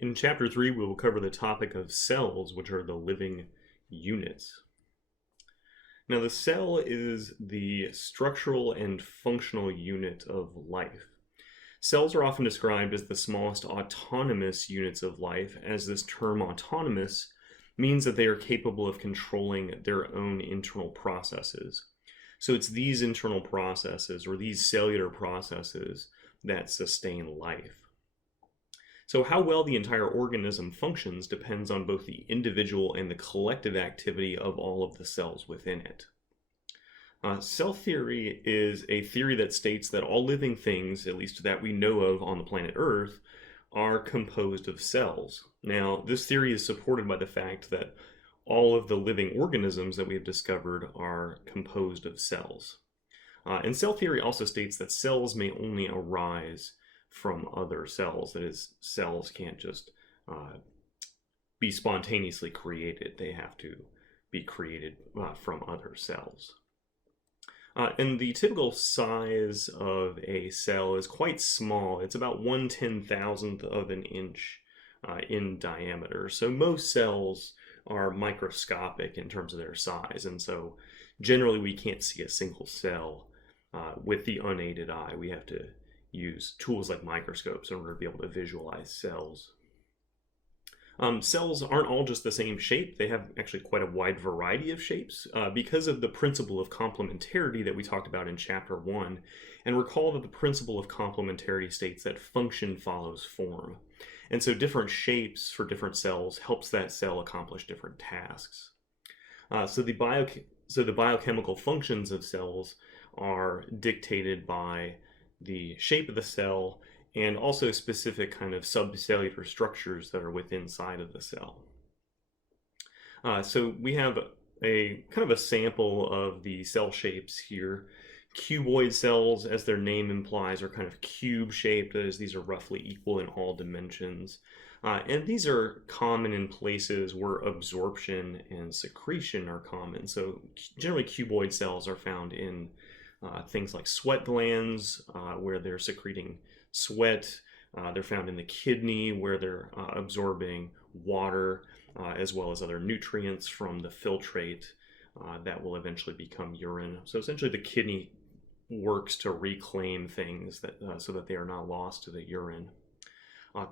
In Chapter 3, we will cover the topic of cells, which are the living units. Now, the cell is the structural and functional unit of life. Cells are often described as the smallest autonomous units of life, as this term autonomous means that they are capable of controlling their own internal processes. So it's these internal processes, or these cellular processes, that sustain life. So how well the entire organism functions depends on both the individual and the collective activity of all of the cells within it. Cell theory is a theory that states that all living things, at least that we know of on the planet Earth, are composed of cells. Now, this theory is supported by the fact that all of the living organisms that we have discovered are composed of cells. And cell theory also states that cells may only arise from other cells. That is, cells can't just be spontaneously created. They have to be created from other cells. And the typical size of a cell is quite small. It's about 1/10,000th of an inch in diameter. So most cells are microscopic in terms of their size, and so generally we can't see a single cell with the unaided eye. We have to use tools like microscopes in order to be able to visualize cells. Cells aren't all just the same shape. They have actually quite a wide variety of shapes because of the principle of complementarity that we talked about in Chapter 1. And recall that the principle of complementarity states that function follows form. And so different shapes for different cells helps that cell accomplish different tasks. So the biochemical functions of cells are dictated by the shape of the cell and also specific kind of subcellular structures that are within inside of the cell. So we have a kind of a sample of the cell shapes here. Cuboid cells, as their name implies, are kind of cube shaped, as these are roughly equal in all dimensions. And these are common in places where absorption and secretion are common. So generally cuboid cells are found in things like sweat glands, where they're secreting sweat. They're found in the kidney, where they're absorbing water, as well as other nutrients from the filtrate that will eventually become urine. So essentially the kidney works to reclaim things so that they are not lost to the urine.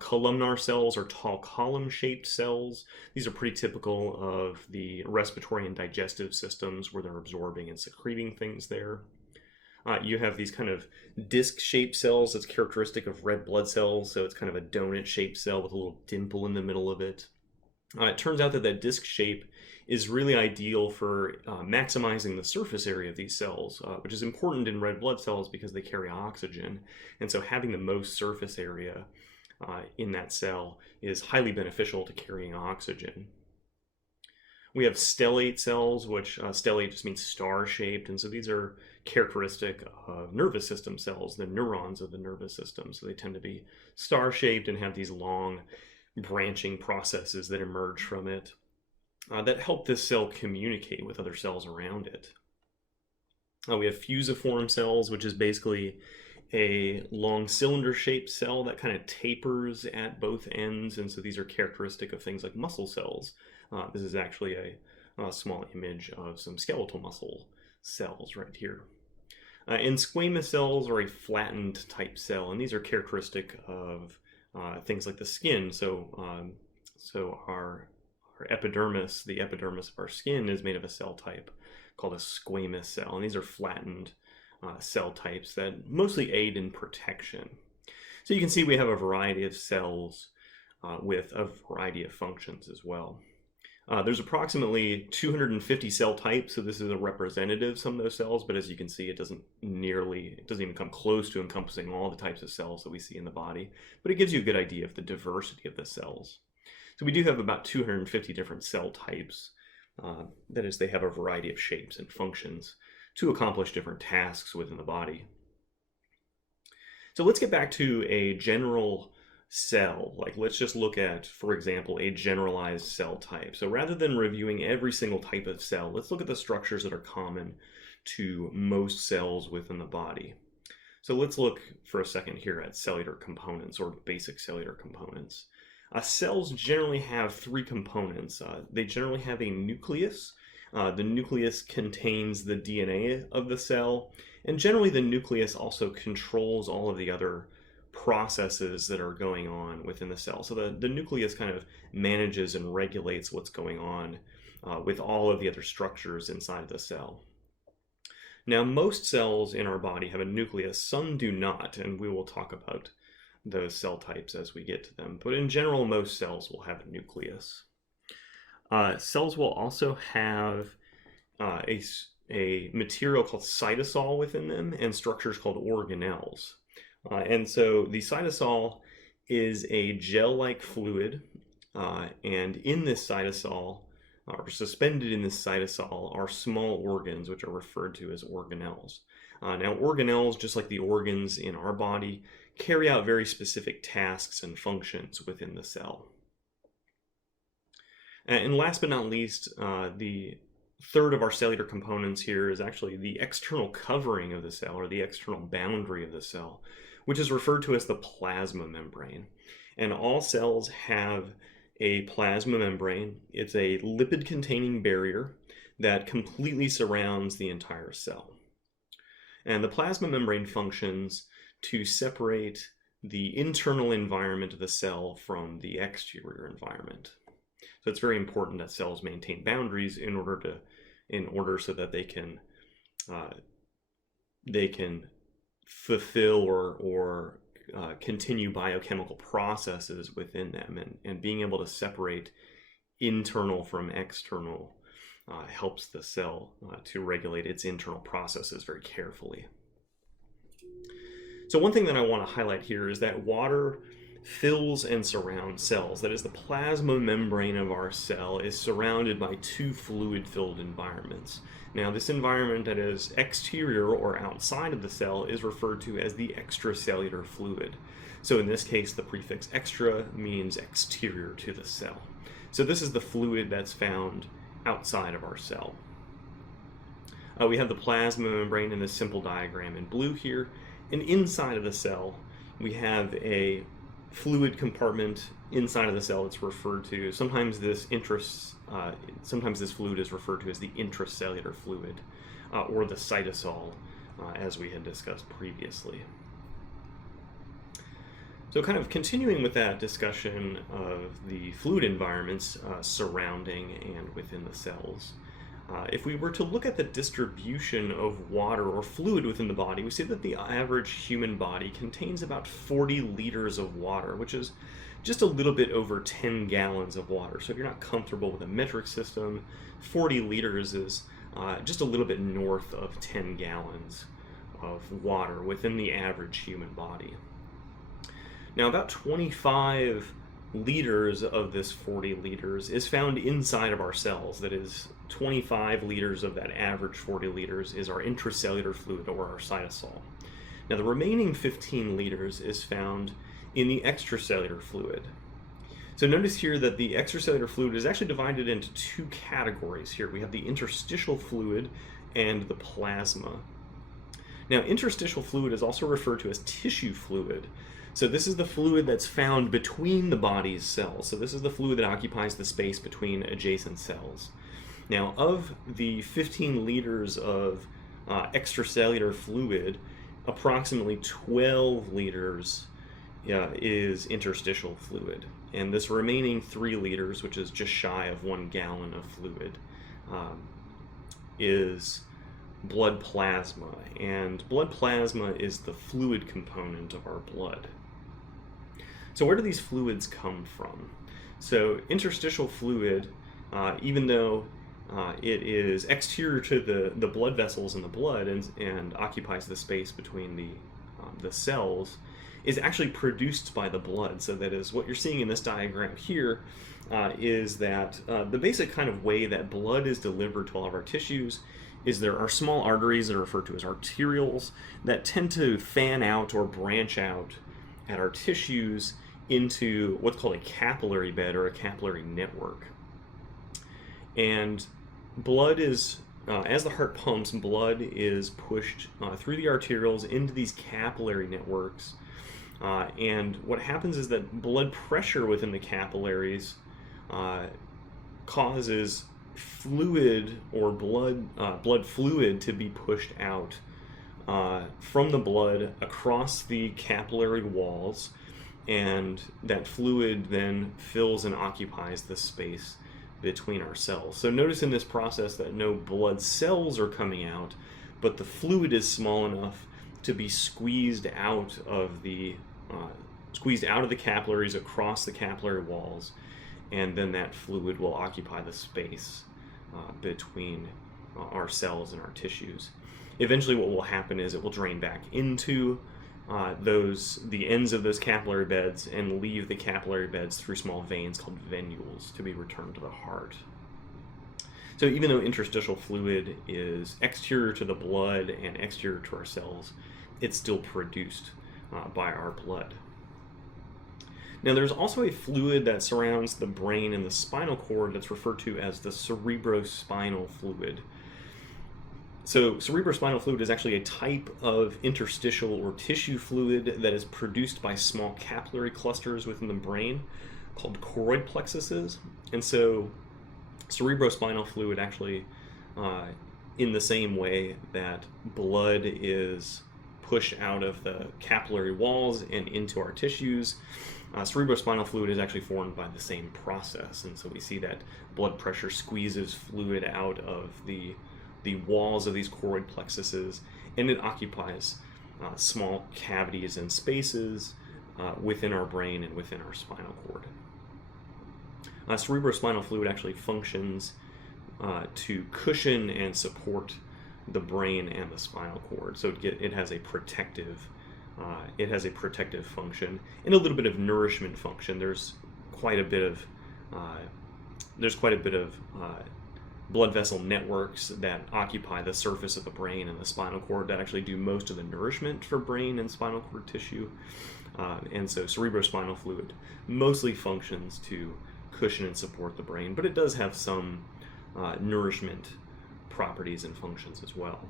Columnar cells are tall column-shaped cells. These are pretty typical of the respiratory and digestive systems, where they're absorbing and secreting things there. You have these kind of disc-shaped cells that's characteristic of red blood cells, so it's kind of a donut-shaped cell with a little dimple in the middle of it. It turns out that that disc shape is really ideal for maximizing the surface area of these cells, which is important in red blood cells because they carry oxygen. And so having the most surface area in that cell is highly beneficial to carrying oxygen. We have stellate cells, which stellate just means star-shaped, and so these are characteristic of nervous system cells, the neurons of the nervous system. So they tend to be star-shaped and have these long branching processes that emerge from it that help this cell communicate with other cells around it. We have fusiform cells, which is basically a long cylinder-shaped cell that kind of tapers at both ends, and so these are characteristic of things like muscle cells. This is actually a small image of some skeletal muscle cells right here. And squamous cells are a flattened type cell, and these are characteristic of things like the skin. So our epidermis, the epidermis of our skin, is made of a cell type called a squamous cell, and these are flattened cell types that mostly aid in protection. So you can see we have a variety of cells with a variety of functions as well. There's approximately 250 cell types, so this is a representative of some of those cells, but as you can see, it doesn't even come close to encompassing all the types of cells that we see in the body, but it gives you a good idea of the diversity of the cells. So we do have about 250 different cell types. That is, they have a variety of shapes and functions to accomplish different tasks within the body. So let's get back to a general cell. Like, let's just look at, for example, a generalized cell type. So rather than reviewing every single type of cell, let's look at the structures that are common to most cells within the body. So let's look for a second here at cellular components, or basic cellular components. Cells generally have three components. They generally have a nucleus. The nucleus contains the DNA of the cell, and generally the nucleus also controls all of the other processes that are going on within the cell. So the nucleus kind of manages and regulates what's going on with all of the other structures inside of the cell. Now, most cells in our body have a nucleus, some do not, and we will talk about those cell types as we get to them. But in general, most cells will have a nucleus. Cells will also have a material called cytosol within them and structures called organelles. And so the cytosol is a gel-like fluid, and in this cytosol, or suspended in this cytosol, are small organs, which are referred to as organelles. Now, organelles, just like the organs in our body, carry out very specific tasks and functions within the cell. And last but not least, the third of our cellular components here is actually the external covering of the cell, or the external boundary of the cell, which is referred to as the plasma membrane. And all cells have a plasma membrane. It's a lipid-containing barrier that completely surrounds the entire cell. And the plasma membrane functions to separate the internal environment of the cell from the exterior environment. So it's very important that cells maintain boundaries in order so that they can fulfill or continue biochemical processes within them, and being able to separate internal from external helps the cell to regulate its internal processes very carefully. So one thing that I want to highlight here is that water fills and surrounds cells. That is, the plasma membrane of our cell is surrounded by two fluid-filled environments. Now, this environment that is exterior or outside of the cell is referred to as the extracellular fluid. So in this case, the prefix extra means exterior to the cell. So this is the fluid that's found outside of our cell. We have the plasma membrane in this simple diagram in blue here, and inside of the cell we have a fluid compartment inside of the cell. It's referred to, sometimes this fluid is referred to as the intracellular fluid, or the cytosol, as we had discussed previously. So kind of continuing with that discussion of the fluid environments surrounding and within the cells, if we were to look at the distribution of water or fluid within the body, we see that the average human body contains about 40 liters of water, which is just a little bit over 10 gallons of water. So if you're not comfortable with a metric system, 40 liters is just a little bit north of 10 gallons of water within the average human body. Now, about 25 liters of this 40 liters is found inside of our cells. That is, 25 liters of that average 40 liters is our intracellular fluid, or our cytosol. Now, the remaining 15 liters is found in the extracellular fluid. So notice here that the extracellular fluid is actually divided into two categories here. We have the interstitial fluid and the plasma. Now, interstitial fluid is also referred to as tissue fluid. So this is the fluid that's found between the body's cells. So this is the fluid that occupies the space between adjacent cells. Now, of the 15 liters of extracellular fluid, approximately 12 liters is interstitial fluid. And this remaining 3 liters, which is just shy of 1 gallon of fluid, is blood plasma. And blood plasma is the fluid component of our blood. So where do these fluids come from? So interstitial fluid, even though it is exterior to the blood vessels in the blood and occupies the space between the cells, is actually produced by the blood. So that is, what you're seeing in this diagram here is that the basic kind of way that blood is delivered to all of our tissues is there are small arteries that are referred to as arterioles that tend to fan out or branch out at our tissues into what's called a capillary bed, or a capillary network. And blood is, as the heart pumps, blood is pushed through the arterioles into these capillary networks, And what happens is that blood pressure within the capillaries causes fluid or blood fluid to be pushed out from the blood across the capillary walls, and that fluid then fills and occupies the space between our cells. So notice in this process that no blood cells are coming out, but the fluid is small enough to be squeezed out of the capillaries across the capillary walls, and then that fluid will occupy the space between our cells and our tissues. Eventually what will happen is it will drain back into the ends of those capillary beds and leave the capillary beds through small veins called venules to be returned to the heart. So even though interstitial fluid is exterior to the blood and exterior to our cells, it's still produced by our blood. Now there's also a fluid that surrounds the brain and the spinal cord that's referred to as the cerebrospinal fluid. So cerebrospinal fluid is actually a type of interstitial or tissue fluid that is produced by small capillary clusters within the brain called choroid plexuses. And so cerebrospinal fluid actually, in the same way that blood is pushed out of the capillary walls and into our tissues, cerebrospinal fluid is actually formed by the same process. And so we see that blood pressure squeezes fluid out of the walls of these choroid plexuses, and it occupies small cavities and spaces within our brain and within our spinal cord. Cerebrospinal fluid actually functions to cushion and support the brain and the spinal cord. So it has a protective function and a little bit of nourishment function. There's quite a bit of blood vessel networks that occupy the surface of the brain and the spinal cord that actually do most of the nourishment for brain and spinal cord tissue. And so cerebrospinal fluid mostly functions to cushion and support the brain, but it does have some nourishment properties and functions as well.